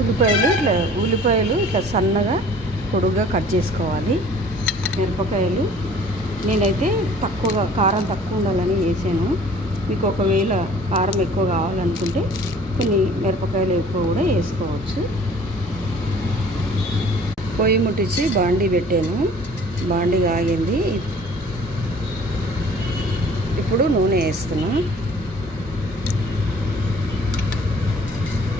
ఉల్లిపాయలు ఇట్లా సన్నగా పొడుగ్గా కట్ చేసుకోవాలి. మిరపకాయలు నేనైతే కారం తక్కువ ఉండాలని వేసాను. మీకు ఒకవేళ కారం ఎక్కువ కావాలనుకుంటే కొన్ని మిరపకాయలు ఎక్కువ కూడా వేసుకోవచ్చు. పొయ్యి ముట్టించి బాండీ పెట్టాను. బాండీ ఆగింది. ఇప్పుడు నూనె వేస్తున్నా.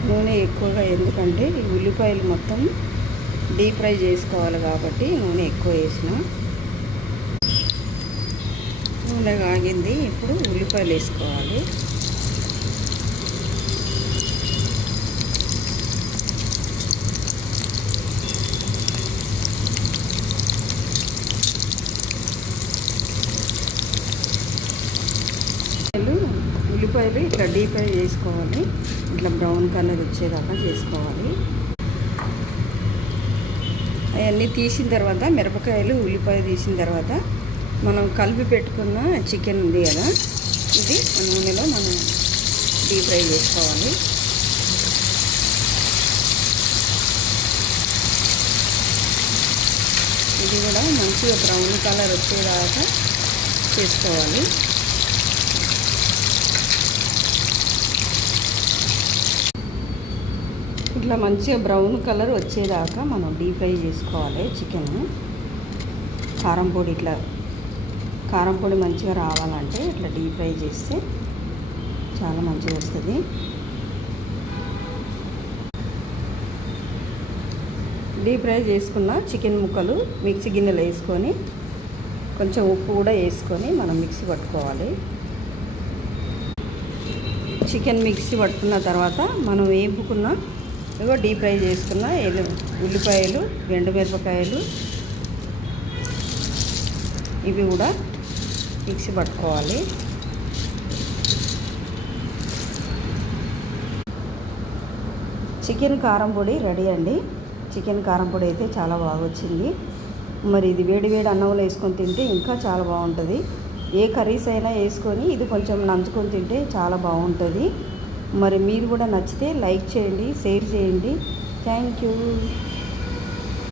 నూనె ఎక్కువగా ఎందుకంటే ఈ ఉల్లిపాయలు మొత్తం డీప్ ఫ్రై చేసుకోవాలి కాబట్టి నూనె ఎక్కువ వేసిన. నూనె కాగింది. ఇప్పుడు ఉల్లిపాయలు వేసుకోవాలి. ఉల్లిపాయలు ఇట్లా డీప్ ఫ్రై చేసుకోవాలి. ఇట్లా బ్రౌన్ కలర్ వచ్చేదాకా చేసుకోవాలి. అవన్నీ తీసిన తర్వాత మిరపకాయలు ఉల్లిపాయ తీసిన తర్వాత మనం కలిపి పెట్టుకున్న చికెన్ ఉంది కదా, ఇది నూనెలో మనం డీప్ ఫ్రై చేసుకోవాలి. ఇది కూడా మంచిగా బ్రౌన్ కలర్ వచ్చేదాకా చేసుకోవాలి. ఇట్లా మంచిగా బ్రౌన్ కలర్ వచ్చేదాకా మనం డీప్ ఫ్రై చేసుకోవాలి చికెన్. కారం పొడి మంచిగా రావాలంటే ఇట్లా డీప్ ఫ్రై చేస్తే చాలా మంచిగా వస్తుంది. డీప్ ఫ్రై చేసుకున్న చికెన్ ముక్కలు మిక్సీ గిన్నెలో వేసుకొని కొంచెం ఉప్పు కూడా వేసుకొని మనం మిక్సీ పట్టుకోవాలి. చికెన్ మిక్సీ పట్టుకున్న తర్వాత మనం వేపుకున్న డీప్ ఫ్రై చేసుకున్న ఉల్లిపాయలు, ఎండుమిరపకాయలు ఇవి కూడా మిక్సీ పట్టుకోవాలి. చికెన్ కారం పొడి రెడీ అండి. చికెన్ కారం పొడి అయితే చాలా బాగా వచ్చింది. మరి ఇది వేడి అన్నంలో వేసుకొని తింటే ఇంకా చాలా బాగుంటుంది. ఏ కర్రీస్ అయినా వేసుకొని ఇది కొంచెం నంచుకొని తింటే చాలా బాగుంటుంది. మరి మీరు కూడా నచ్చితే లైక్ చేయండి, షేర్ చేయండి. Thank you.